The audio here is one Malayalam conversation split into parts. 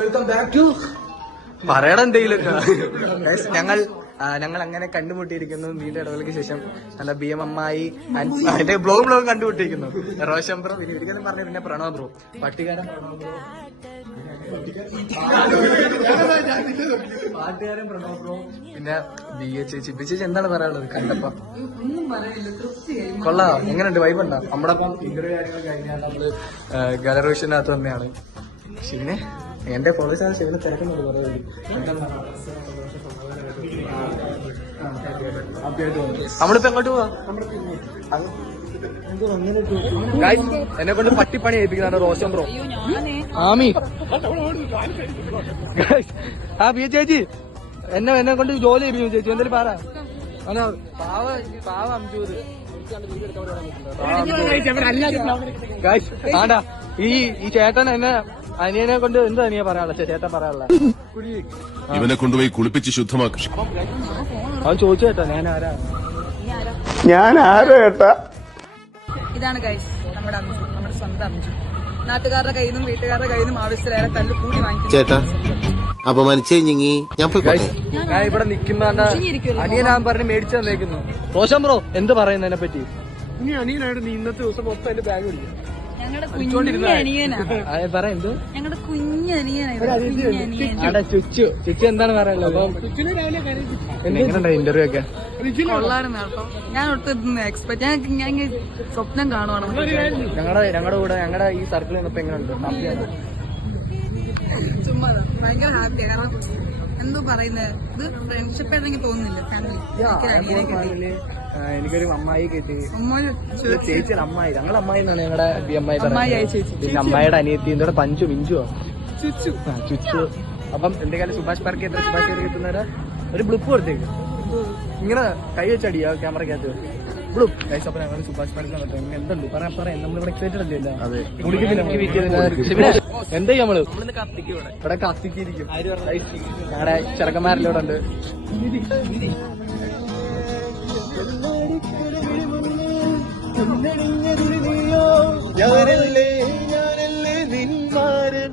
വെൽക്കം ബാക്ക് ടു പറയണ എന്തെങ്കിലും ഞങ്ങൾ ഞങ്ങൾ അങ്ങനെ കണ്ടുമുട്ടിയിരിക്കുന്നു. നീണ്ട ഇടവേളയ്ക്ക് ശേഷം നല്ല ബി എം അമ്മായി അതിന്റെ ബ്ലോഗ് ബ്ലോഗ് കണ്ടുമുട്ടിയിരിക്കുന്നു. റോഷൻ ബ്രോ പിന്നെ ഒരിക്കലും പറഞ്ഞു പിന്നെ പ്രണവ് ബ്രോ. പട്ടികാരൻ പ്രണവ് ബ്രോ. പാട്ടുകാരൻ പ്രണവ് ബ്രോ. പിന്നെ ബി എ ചേച്ചി. ബി ചേച്ചി എന്താണ് പറയാനുള്ളത്? കണ്ടപ്പോ. കൊള്ളാം. എങ്ങനെയുണ്ട്? വൈബ് ഉണ്ടോ? നമ്മുടെ ഇന്റർവ്യൂ കാര്യങ്ങൾ കഴിഞ്ഞാൽ നമ്മൾ ഗലറോഷനകത്ത് തന്നെയാണ് ശിവനെ എന്റെ കോളേജ് ശിവനെ തിരക്കുന്നുണ്ട് കുറേ പേര്. നമ്മളിപ്പോ എങ്ങോട്ട് പോവാ? എന്നെ കൊണ്ട് പട്ടിപ്പണി ഏൽപ്പിക്കുന്നതാണ് റോഷൻ ബ്രോ. ആമി. ആ ബി ചേച്ചി. എന്നെ എന്നെ കൊണ്ട് ജോലി ചെയ്യും ചേച്ചി. എന്തെങ്കിലും പാറ. അല്ല പാവ പാവ അംജൂര് Guys, ആണ്ടാ ഈ ഈ ചേട്ടൻ എന്നെ അനിയനെ കൊണ്ട് എന്താ അനിയ പറയാനുള്ള ചേട്ടൻ പറയാനുള്ള ഇവനെ കൊണ്ടുപോയി കുളിപ്പിച്ച് ശുദ്ധമാക്കി. അവൻ ചോദിച്ചു കേട്ടോ ഞാൻ ആരാ? ഞാൻ ആരാ ഏട്ടാ? ഇതാണ് ഗൈസ് നമ്മുടെ അഞ്ചു നമ്മുടെ സ്വന്തം അഞ്ചു. നാട്ടുകാരുടെ കയ്യിൽ നിന്നും വീട്ടുകാരുടെ കയ്യിൽ നിന്നും ആവശ്യത്തിലേറെ തല്ല് കൂടി വാങ്ങിച്ചു ചേട്ടാ അപമാനിച്ചേ ഞങ്ങി. ഞാൻ ഞാൻ ഇവിടെ നിക്കുന്ന അനിയനാൻ പറഞ്ഞ് മേടിച്ചു തന്നേക്കുന്നു. റോഷൻ ബ്രോ എന്ത് പറയുന്നതിനെ പറ്റി ഇനി അനിയനായിട്ട് നീ ഇന്നത്തെ ദിവസം മൊത്തം അതിന്റെ ബാഗ് പിടിക്കും ഞങ്ങളുടെ എന്താണ് പറയാനുള്ളത് അപ്പം എങ്ങനെയുണ്ടായി ഇന്റർവ്യൂ ഒക്കെ? കൊള്ളായിരുന്നു കേട്ടോ. ഞാൻ ഒട്ടും എക്സ്പെക്ട് ഞാൻ ഞാൻ സ്വപ്നം കാണുവാണ് ഞങ്ങളുടെ ഞങ്ങളുടെ കൂടെ ഞങ്ങളുടെ ഈ സർക്കിൾ നിന്നപ്പോ എങ്ങനെയുണ്ട്? ഹാപ്പിയാണ്? ചുമ്മാ ഭയങ്കര ഹാപ്പി എന്തോ പറയുന്നത്? ഇത് ഫ്രണ്ട്ഷിപ്പ് ആയിട്ട് എനിക്ക് തോന്നുന്നില്ല ഫാമിലി എനിക്കൊരു അമ്മായി കിട്ടി. ചേച്ചിയുടെ അമ്മായി. ഞങ്ങളുടെ അമ്മായി എന്നാണ് ഞങ്ങളുടെ ബി അമ്മായി ചേച്ചി. പിന്നെ അമ്മായിയുടെ അനിയത്തി എന്തോടെ പഞ്ചു മിഞ്ചുവോ ചുച്ചു. ചുച്ചു. അപ്പം എന്തെങ്കിലും സുഭാഷ് പാർക്ക് എത്ര സുഭാഷ് പാർക്ക് കിട്ടുന്നവരെ ഒരു ബ്ലിപ്പ് കൊടുത്തേക്ക്. ഇങ്ങനെ കൈ വെച്ചടിയാ ക്യാമറക്കകത്ത് അപ്പൊ ഞങ്ങൾ സുഭാഷ് പാർക്കിൽ എന്തുണ്ട് പറയാം പറയാം നമ്മളിവിടെ എക്സൈറ്റഡ് അല്ലേ? എന്താ നമ്മൾ? ഇവിടെ. കത്തിക്കിരിക്കും ഞങ്ങളുടെ ചെറുക്കന്മാരെല്ലാം ഉണ്ട് ഞാനല്ലേ ഞാനല്ലേ നിന്മാരൻ?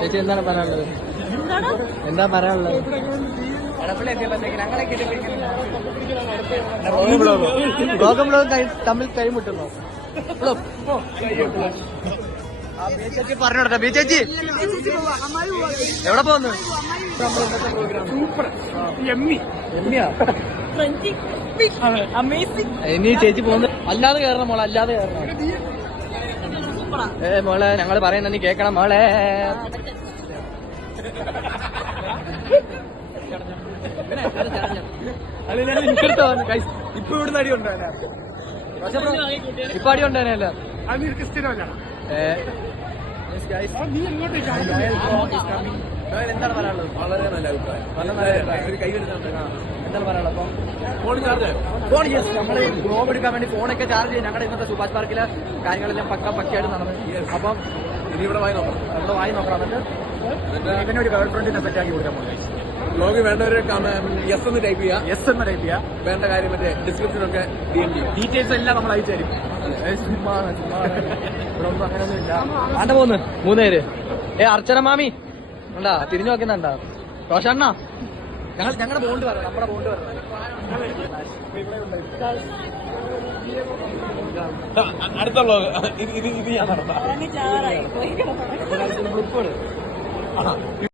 ചേച്ചി എന്താണ് പറയാനുള്ളത്? എന്താ പറയാനുള്ളത്? ലോകം ലോകം തമ്മിൽ കൈമുട്ടുന്നു പറഞ്ഞോട്ടെ ബി ചേച്ചി. എവിടെ പോകുന്നു? എമ്മിയാ ഇനി ചേച്ചി പോകുന്നു. അല്ലാതെ കയറണം മോളെ അല്ലാതെ കയറണം. ഏ മോളെ ഞങ്ങൾ പറയുന്ന നീ കേക്കണം മോളെ. ഇപ്പൊ ഇവിടുന്ന് അടി കൊണ്ടുവരാ ഇപ്പൊ അടി കൊണ്ടുവരാനല്ല എന്താണ് പറയാനുള്ളത്? വളരെ നല്ല അഭിപ്രായം. നല്ല നല്ല അഭിപ്രായം. ഒരു കൈ എടുത്തുണ്ട് എന്താണ് പറയാനുള്ളത് അപ്പം? ഫോൺ ചാർജ് ഫോൺ യെസ് നമ്മൾ ബ്ലോഗ് എടുക്കാൻ വേണ്ടി ഫോണൊക്കെ ചാർജ് ചെയ്യും. ഞങ്ങളുടെ ഇന്നത്തെ സുഭാഷ് പാർക്കിലെ കാര്യങ്ങളെല്ലാം പക്ക പക്കയായിട്ട് നടന്നു. അപ്പം ഇനി ഇവിടെ വായി നോക്കണം ഇവിടെ വായി നോക്കണം എന്നിട്ട് ഇവനെ ഒരു ഗേൾ ഫ്രണ്ടിനെ സെറ്റാക്കി കൊടുക്കാൻ പോകുന്നത് ബ്ലോഗ് വേണ്ടവരെ യെസ് എന്ന് ടൈപ്പ് ചെയ്യുക യെസ് എന്ന് ടൈപ്പ് ചെയ്യാം. വേണ്ട കാര്യം മറ്റേ ഡിസ്ക്രിപ്ഷനൊക്കെ ഡി എം ചെയ്യും. ഡീറ്റെയിൽസ് എല്ലാം നമ്മൾ അയച്ചു തരും. ഇവിടെ ഒന്നും അങ്ങനെയൊന്നും ഇല്ല. ആണ്ട പോകുന്നു മൂന്നേര് ഏ അർച്ചന മാമി. ഉണ്ടാ തിരിഞ്ഞു നോക്കുന്നുണ്ടാ? റോഷണ്ണ? ഞങ്ങൾ ഞങ്ങളുടെ ബോണ്ട് വരണം നമ്മുടെ ബോണ്ട് വരണം അടുത്ത ബ്ലോഗ് ഇത് ഇത് ഇത് ഞാൻ നടത്താം